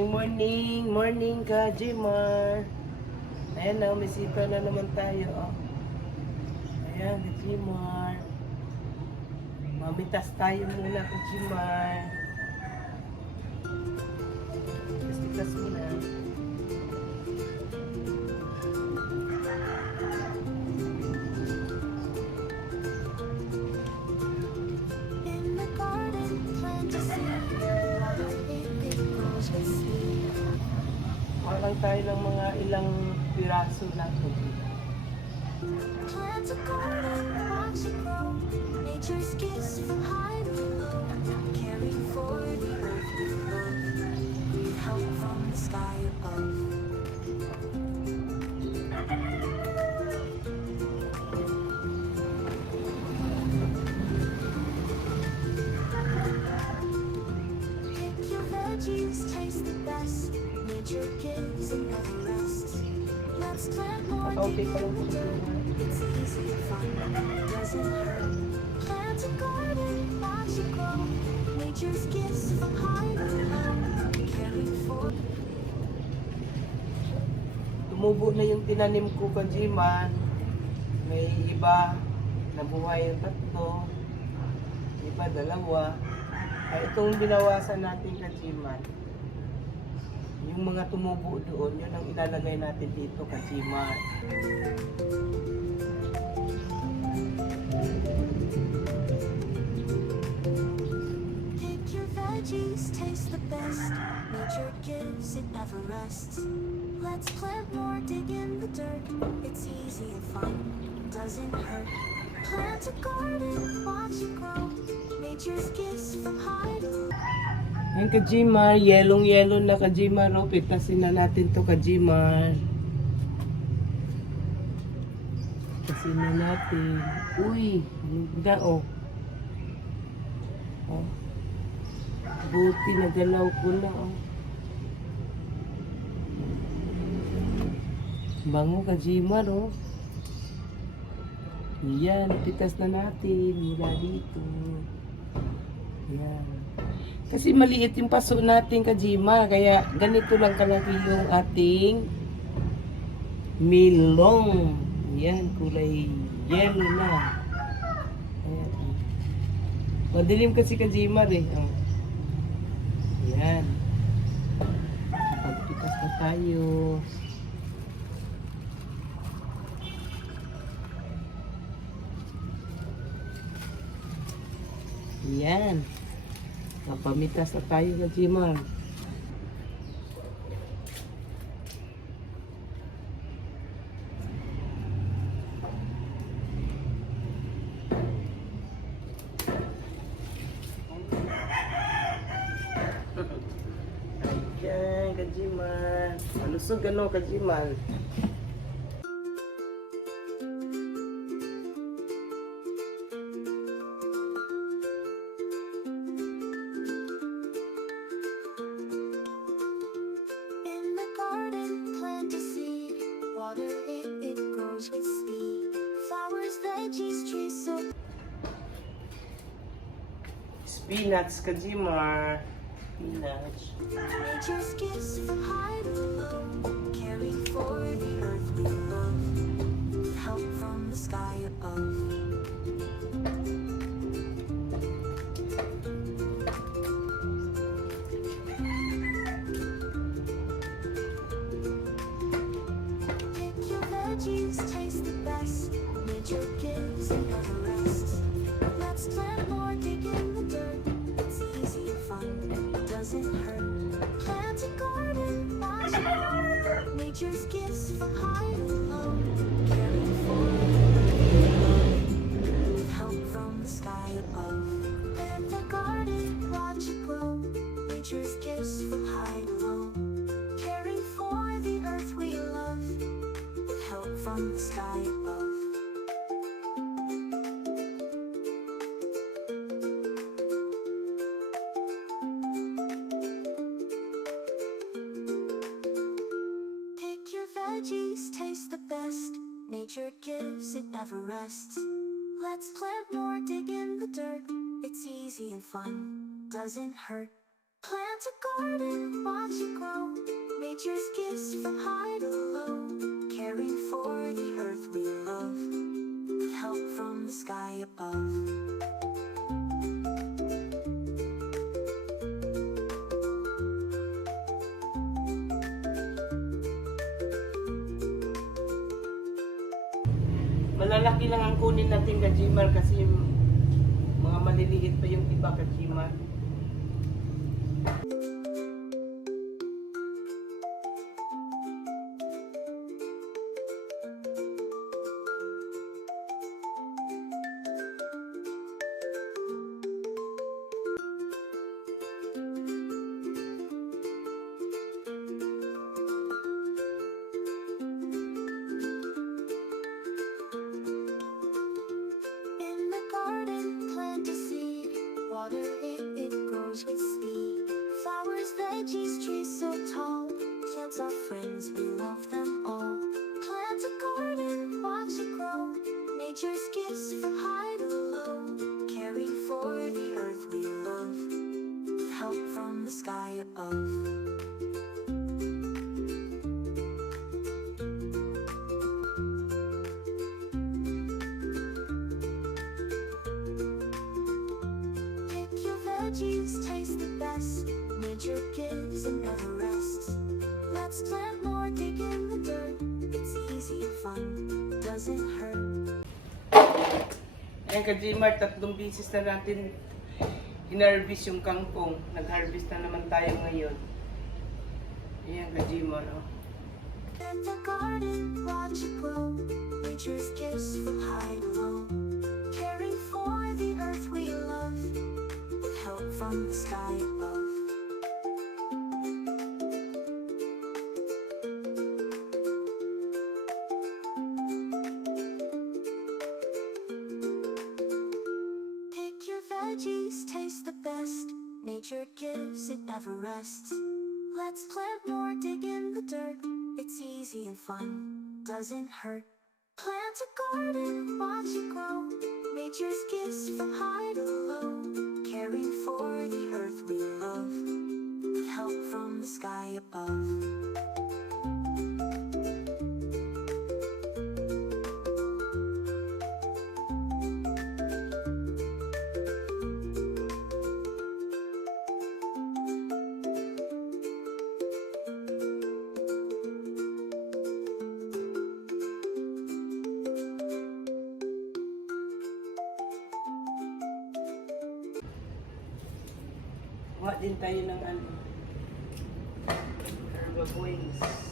Morning, morning, morning ka, Jimar. Ayan na, umisita na naman tayo. Oh. Ayan, ka, Jimar. Mamitas tayo muna, ka, Jimar. Titas muna. Parang tayo ng mga ilang piraso lang. Plant a garden, watch it grow. Nature's gifts from high to low. Caring for the earth with love. With help from the sky above. Caring for Tumubo na yung tinanim ko, ka, Jimar. May iba, nabuhay yung tatlo. Iba, dalawa. Ay, itong binawasan natin, ka, Jimar. Yung mga tumubo doon, yun ang ilalagay natin dito, ka, Jimar. pick your veggies, taste the best. Nature gives, it never rests. Let's plant a garden, watch it grow. Nature's gifts from high. Yan, ka, Jimar. Yelong-yellow na, ka, Jimar. Oh. Pitasin na natin to ka, Jimar. Pitasin na natin. Uy, ganda, oh. oh. Buti na galaw ko na, oh. Bango ka, Jimar, oh. Yan, pitas na natin mula dito. Yan. Kasi maliit yung paso natin, Kajima. Kaya ganito lang kalaki yung ating milong. Yan, kulay yellow na. Ayan. Madilim kasi Kajima eh. Oh. Yan. Pagpitas na tayo. Yan. Kapamitas na tayo ka, Jimar. Ayan, Kajiman. Malusog ano, Kajiman. Spinach, Kajimar. Spinach. nature's gifts from high to low. Caring for the earth with love. Help from the sky above. Veggies, taste the best. Nature gives and never rests. Plant garden. Nature's gifts from high Nature gives, it never rests. Let's plant more, dig in the dirt. It's easy and fun, doesn't hurt. Plant a garden, watch it grow. Nature's gifts from high to low. Caring for the earth we love. Help from the sky above. Malalaki lang ang kunin natin Kajimar kasi mga maliliit pa yung iba Kajimar. Your veggies, taste the best. Nature gives and never rests. Let's plant more, dig in the dirt. It's easy and fun, doesn't hurt. Ayan Kajimar, tatlong bisis na natin in-harvest yung kangkong. Nag-harvest na naman tayo ngayon. Ayan Kajimar. Oh. In the garden, watch it grow. Nature's gifts from high to low. From the sky above. Pick your veggies, taste the best. Nature gives, it never rests. Let's plant more, dig in the dirt. It's easy and fun, doesn't hurt. Plant a garden, watch it grow. Nature's gifts from high to low. Caring for the earth we love. Help from the sky above. Kuha din tayo ng ano. Herbabuins. Herbabuina.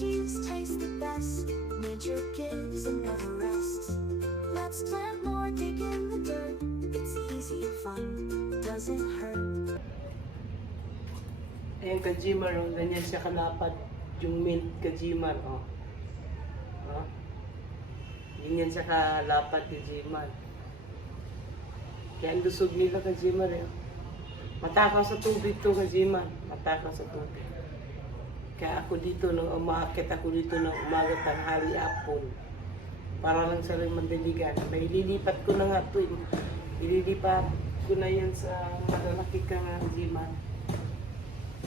Your veggies, taste the best. Nature gives and never rests. Let's plant more, dig in the dirt. It's easy and fun, doesn't hurt. Ayan Kajimar, oh. Ganyan siya kalapad. Yung mint Kajimar, oh. Oh. Ganyan siya kalapad Kajimar. Kaya ang lusog nila Kajimar, eh. Matakaw sa tubig to Kajimar. Matakaw sa tubig. Kaya ako dito, nung umaakit ako dito ng umaga, tanghali, apon. Para lang sa rin mandiligan. May ililipat ko na nga to. eh. Ililipat ko na yan sa malalaki ka nga Kajimar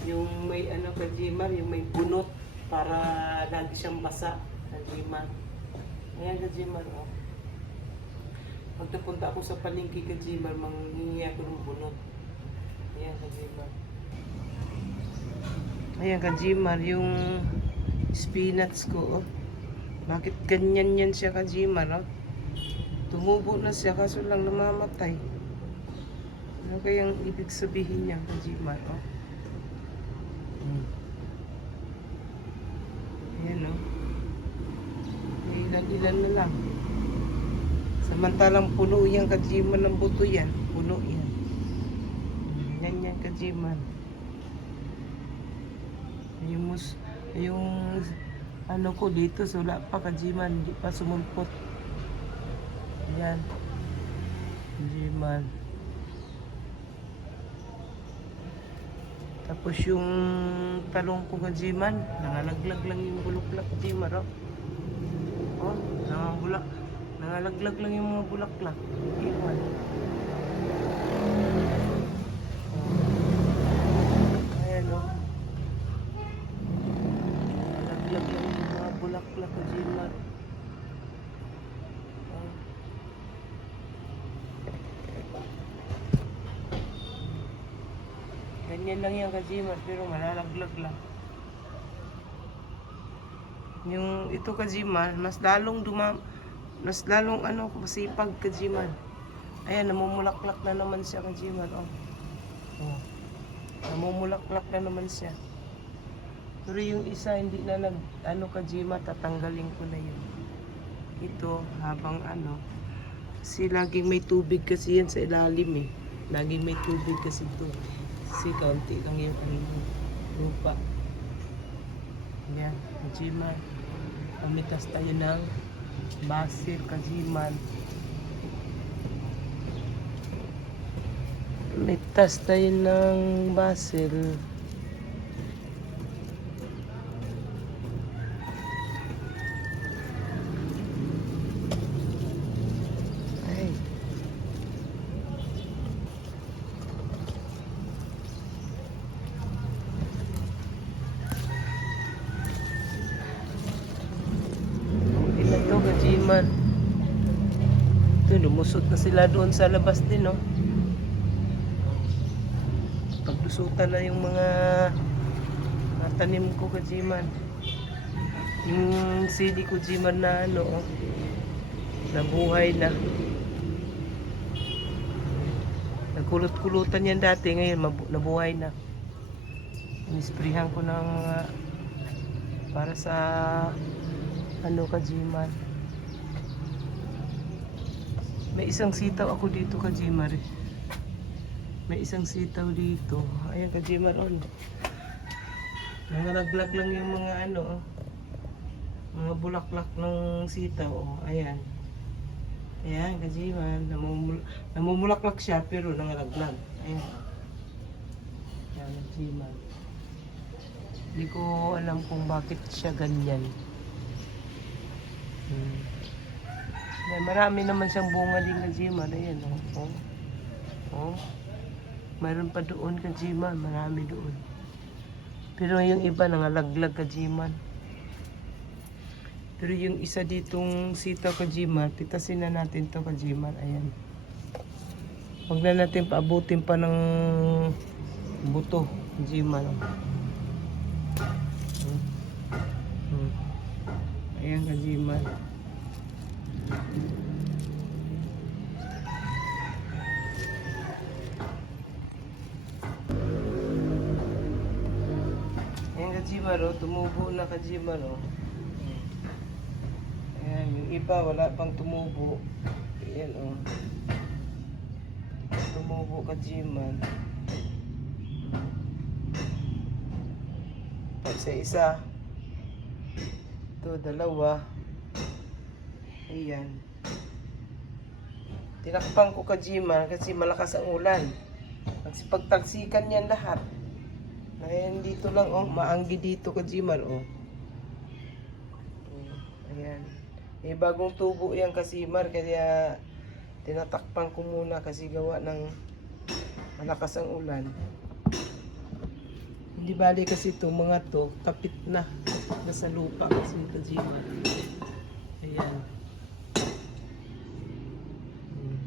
yung may ano ka Jimar, yung may bunot para lagi siyang basa ka Jimar. Ayan ka Jimar, oh. Pag napunta ako sa palengke ka Jimar, manghingi ako ng bunot. Ayan ka Jimar. Ayan ka Jimar, yung spinach ko, oh. Bakit ganyan yan siya ka Jimar, oh? Tumubo na siya, kaso lang namamatay. Ano kayang ibig sabihin niya, Kajiman? Oh? Hmm. Ayan, oh. Ilan-ilan na lang. Samantalang puno yan, Kajiman ng buto yan. Puno yan. Hmm, Yan yan, Kajiman. Yung mus, yung ano ko dito, so wala pa Kajiman, hindi pa sumulpot. Yan. Kajiman. Tapos yung talong ko Kajiman, nangalaglag lang yung bulaklak Kajiman, oh. Oh, nangabulak. Nangalaglag lang yung mga bulaklak. Iwan. Oh. Ayan, oh. Nalaglag lang yung mga Kajiman. Oh. Ganyan lang yan Kajiman, pero malalaglag lang. Yung ito Kajiman, mas lalong dumam mas lalong ano masipag Kajiman. Ayan, namumulaklak na naman siya Kajiman. Oh. oh. Namumulaklak na naman siya. Pero yung isa hindi na nag ano Kajima, tatanggalin ko na yun. Ito habang ano kasi laging may tubig kasi yan sa ilalim eh. Laging may tubig kasi ito. Kasi kaunti lang yung ano, lupa. Yan, Kajiman. Pamitas tayo ng basil, Kajiman. Mitas tayo ng basil. Ay. Okay na to, Gajiman. Ito, lumusot na sila doon sa labas din, no? Paglusutan na yung mga, mga tanim ko, Gajiman. Yung CD ko, Gajiman, na ano, oh, nabuhay na. Nagkulot-kulutan yan dati, ngayon nabuhay na. Inisprihan ko ng mga para sa ano kajiman. May isang sitaw ako dito kajimar. eh. May isang sitaw dito. Ayan kajimar on. Nangalaglag lang yung mga ano oh. Mga bulaklak ng sitaw oh. Ayan. Ayan kajiman. Namumul namumulaklak siya pero nangalaglag. Ayan. Ayan kajiman. Hindi ko alam kung bakit siya ganyan. Hmm. Yan, marami naman siyang bunga din ka Jiman. Ayan, oh. oh. Oh. Mayroon pa doon ka Jiman. Marami doon. Pero yung iba nangalaglag ka Jiman. Pero yung isa ditong sitaw ka Jiman, pitasin na natin to ka Jiman. Ayan. Huwag na natin paabutin pa ng buto. Jiman. Oh. Hmm. Hmm. Ayan ka Jiman. Ayan ka Jimaro, tumubo na ka Jimaro. Ayan, yung iba wala pang tumubo. Ayan o. Oh. Tumubo ka Jiman. At sa isa, ito dalawa. Ayan. Tinakpan ko ka Jiman kasi malakas ang ulan. Nagsipagtagsikan yan lahat. Ayan, dito lang, oh. Maanggi dito ka, Jiman, oh. Ayan. May bagong tubo yan kasi, Mar, kaya tinatakpan ko muna kasi gawa ng malakas ang ulan. Hindi bali kasi ito, mga to, kapit na. Kapit na sa lupa kasi ito, Jiman. Ayan. Mm.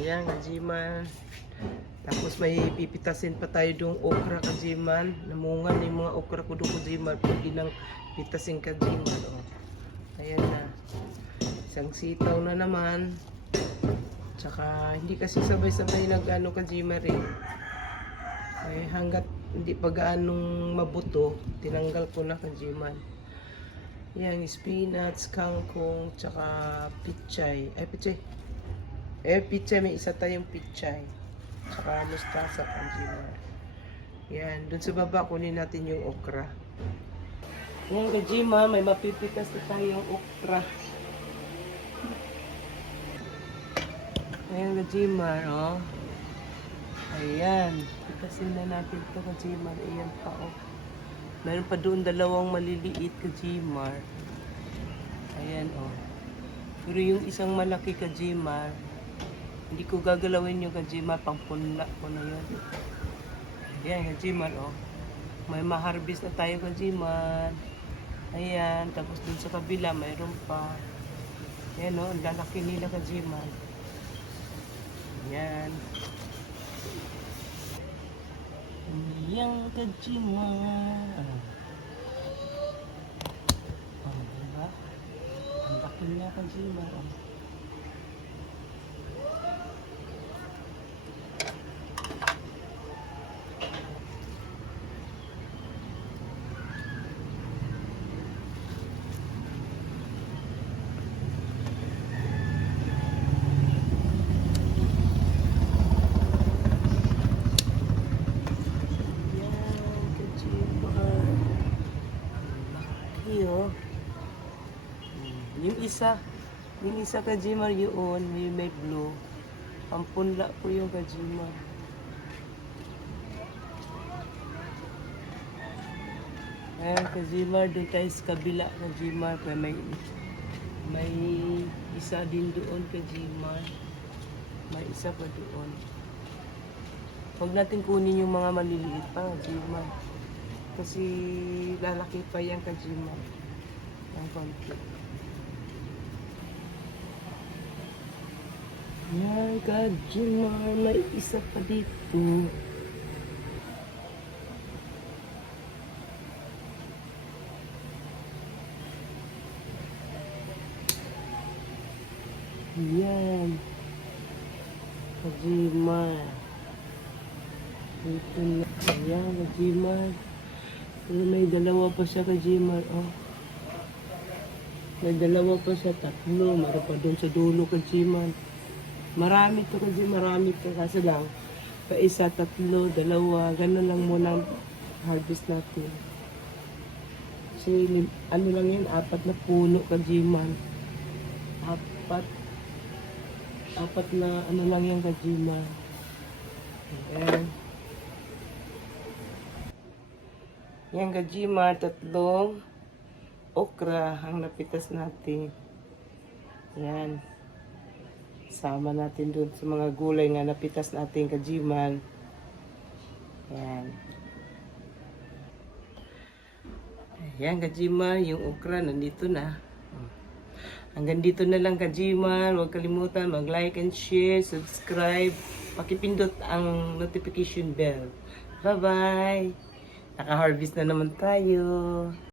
Ayan, kajiman. Tapos may pipitasin pa tayo doong okra kajiman. Namungan yung mga okra ko doon kajiman. Pwede nang pitasin kajiman. Oh. Ayan na. Isang sitaw na naman. Tsaka, hindi kasi sabay-sabay nag-ano ka, Jimar eh. Hanggat hindi pa gaanong mabuto, tinanggal ko na ka, Jimar. Yan, spinach, kangkong, tsaka pichay. Ay, pichay. Eh, pichay, may isa tayong pichay. Tsaka mustasa, Jimar. Yan, dun sa baba, kunin natin yung okra. Yan, Kajima, may mapipitas na tayong okra. Ayan, Kajima, oh. Ayan, pitasin na natin ito, Kajima. Ayan pa, oh. Meron pa doon dalawang maliliit, Kajimar. Ayan, oh. Pero yung isang malaki, Kajimar, hindi ko gagalawin yung Kajimar, pangpunla ko na yun. Ayan, Kajimar, oh. May maharbis na tayo, Kajimar. Ayan, tapos dun sa kabila, mayroon pa. Ayan, oh, ang lalaki nila, Kajimar. Ayan. Ayan, Kajimar. Oh, diba? Ang laki niya, Kajimar. Oh. Yan, kajimar. Laki, oh. Yung isa, yung isa kajimar yun, may, may blue. Pampunla po yung kajimar. Ayan, kajimar, doon tayo sa kabila, kajimar. Kaya may, may isa din doon, kajimar. May isa pa doon. Huwag natin kunin yung mga maliliit pa, Jima. Kasi lalaki pa yan ka, Jima. Ang konti. Yan Jima. May isa pa dito. Yan. Kajimar. Dito na. Ayan, Kajimar. Pero may dalawa pa siya Kajimar. Oh. May dalawa pa siya. Tatlo. Meron pa doon sa dulo Kajimar. Marami to Kajimar. Marami to. Kasi lang, pa isa, tatlo, dalawa. Ganun lang muna harvest natin. Kasi ano lang yan, apat na puno Kajimar. Apat. Apat na ano lang yung Kajimar. Ayan. Yan gajima, tatlong okra ang napitas natin. Yan. Sama natin dun sa mga gulay nga napitas natin kajiman. Yan. Yan kajima, yung okra nandito na. Hanggang dito na lang kajima. Huwag kalimutan mag-like and share, subscribe. Pakipindot ang notification bell. Bye-bye! Naka-harvest na naman tayo.